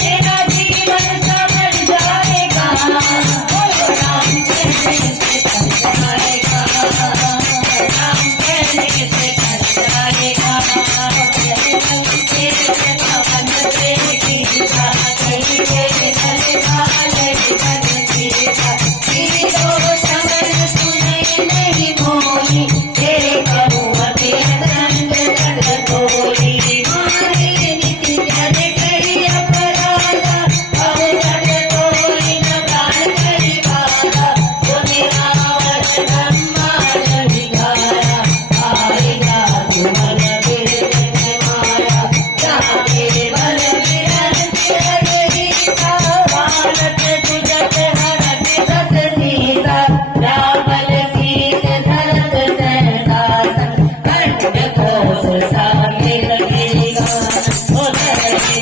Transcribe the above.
तेरा जीवन संवर जाएगा, राम कहने से तर जाएगा, राम कहने से तर जाएगा। पवन से गीता कहिए हरभालय बन सीता, तीनों समर सुने नहीं मोही, तेरे करूँ अति असंग जग तोरी। मारे नीति जन कही अपराधा, अवसर कोई न प्राण करी बाधा, वो निरावत ब्रह्मांड विधाया, आएगा तुमन बिरजन माया, जाके बल बिरंत गीता, भारत तुझत हरत सत सीता, रावल शीस धरत सहसासन, कर्ण घोष साकेत गिरिगान, ओ धरणी